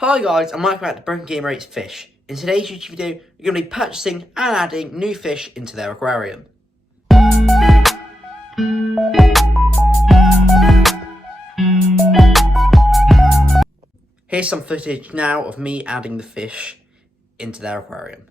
Hi guys, I'm Mike back to Broken Gamer Rates Fish. In today's YouTube video, we're going to be purchasing and adding new fish into their aquarium. Here's some footage now of me adding the fish into their aquarium.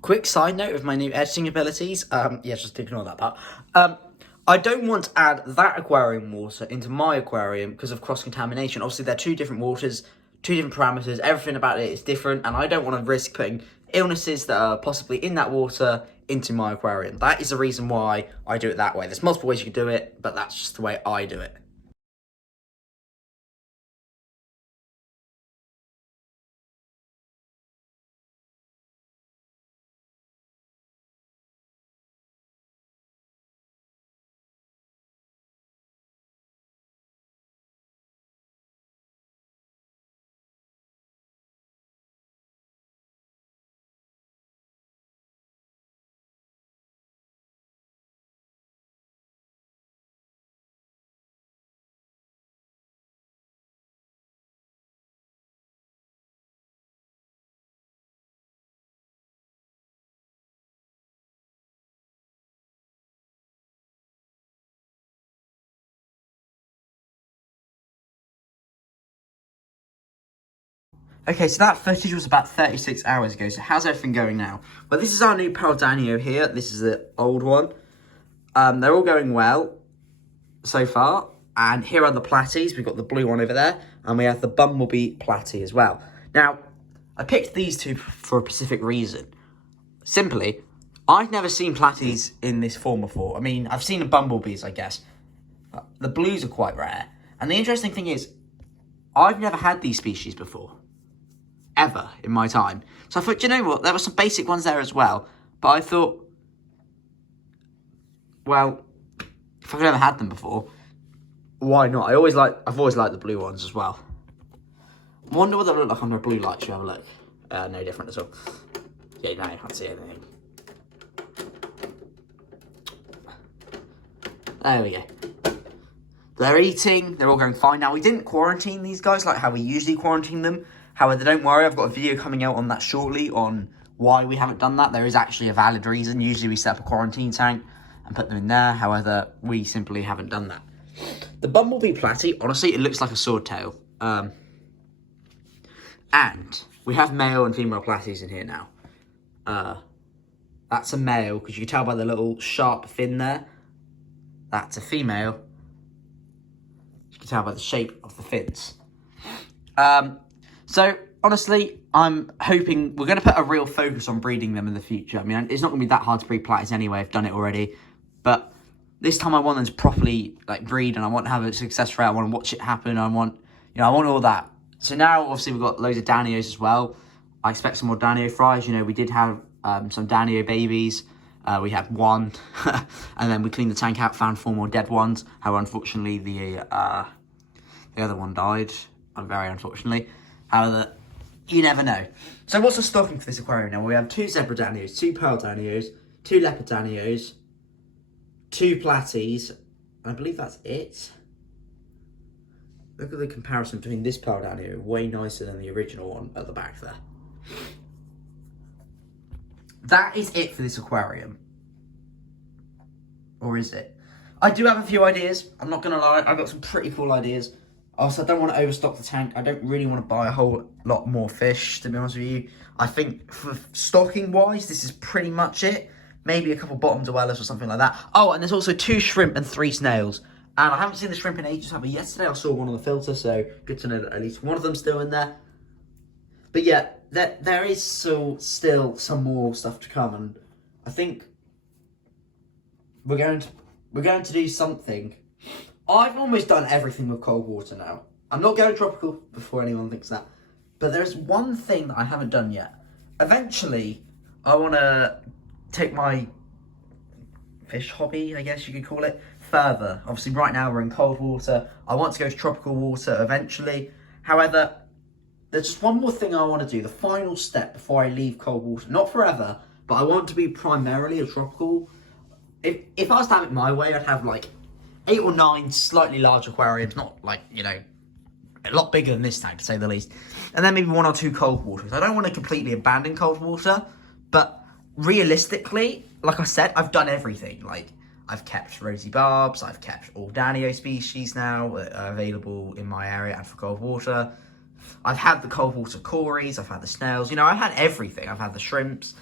Quick side note of my new editing abilities, just ignore that part. I don't want to add that aquarium water into my aquarium because of cross-contamination. Obviously, they're two different waters, two different parameters, everything about it is different, and I don't want to risk putting illnesses that are possibly in that water into my aquarium. That is the reason why I do it that way. There's multiple ways you can do it, but that's just the way I do it. Okay, so that footage was about 36 hours ago, so how's everything going now? Well, this is our new Pearl Danio here. This is the old one. They're all going well so far. And here are the platies. We've got the blue one over there, and we have the bumblebee platy as well. Now, I picked these two for a specific reason. Simply, I've never seen platies in this form before. I mean, I've seen the bumblebees, I guess. The blues are quite rare. And the interesting thing is, I've never had these species before. Ever in my time. So I thought, you know what, there were some basic ones there as well, but I thought, well, if I've never had them before, why not? I've always liked the blue ones as well. I wonder what they look like under a blue light. Should we have a look? No different at all. Yeah, now you can't see anything. There we go. They're eating, they're all going fine. Now, we didn't quarantine these guys like how we usually quarantine them. However, don't worry, I've got a video coming out on that shortly on why we haven't done that. There is actually a valid reason. Usually we set up a quarantine tank and put them in there. However, we simply haven't done that. The bumblebee platy, honestly, it looks like a swordtail. And we have male and female platies in here now. That's a male, because you can tell by the little sharp fin there. That's a female. You can tell by the shape of the fins. So, honestly, I'm hoping we're going to put a real focus on breeding them in the future. I mean, it's not going to be that hard to breed platies anyway. I've done it already. But this time I want them to properly breed, and I want to have a success rate. I want to watch it happen. I want all that. So now, obviously, we've got loads of Danios as well. I expect some more Danio fries. We did have some Danio babies. We had one. And then we cleaned the tank out, found 4 more dead ones. However, unfortunately, the other one died. Very unfortunately. However, you never know. So what's the stocking for this aquarium now? We have 2 zebra danios, 2 pearl danios, 2 leopard danios, 2 platies, and I believe that's it. Look at the comparison between this pearl danio, way nicer than the original one at the back there. That is it for this aquarium. Or is it? I do have a few ideas. I'm not going to lie. I've got some pretty cool ideas. Also, I don't want to overstock the tank. I don't really want to buy a whole lot more fish, to be honest with you. I think for stocking-wise, this is pretty much it. Maybe a couple bottom dwellers or something like that. Oh, and there's also 2 shrimp and 3 snails. And I haven't seen the shrimp in ages, but yesterday I saw one on the filter, so good to know that at least one of them's still in there. But yeah, there is still some more stuff to come, and I think we're going to do something. I've almost done everything with cold water now. I'm not going tropical before anyone thinks that. But there's one thing that I haven't done yet. Eventually, I want to take my fish hobby, I guess you could call it, further. Obviously, right now we're in cold water. I want to go to tropical water eventually. However, there's just one more thing I want to do, the final step before I leave cold water. Not forever, but I want to be primarily a tropical. If I was to have it my way, I'd have like 8 or 9 slightly large aquariums, not like, you know, a lot bigger than this tank, to say the least. And then maybe 1 or 2 cold waters. I don't want to completely abandon cold water, but realistically, like I said, I've done everything. Like, I've kept rosy barbs, I've kept all Danio species now that are available in my area and for cold water. I've had the cold water cories, I've had the snails, you know, I've had everything. I've had the shrimps.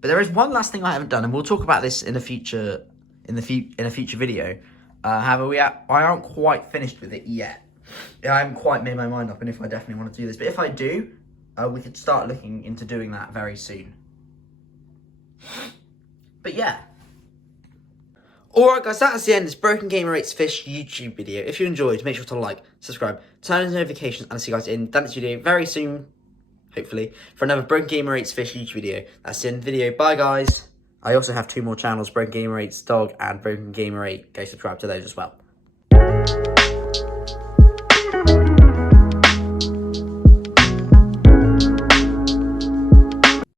But there is one last thing I haven't done, and we'll talk about this in a future video. However, I aren't quite finished with it yet. I haven't quite made my mind up on if I definitely want to do this. But if I do, we could start looking into doing that very soon. But yeah. Alright guys, that's the end of this Broken Gamer Rates Fish YouTube video. If you enjoyed, make sure to like, subscribe, turn on notifications, and I'll see you guys in the next video very soon, hopefully, for another Broken Gamer Rates Fish YouTube video. That's the end of the video. Bye guys. I also have 2 more channels, Broken Gamer Rates Dog and Broken Gamer 8. Go subscribe to those as well.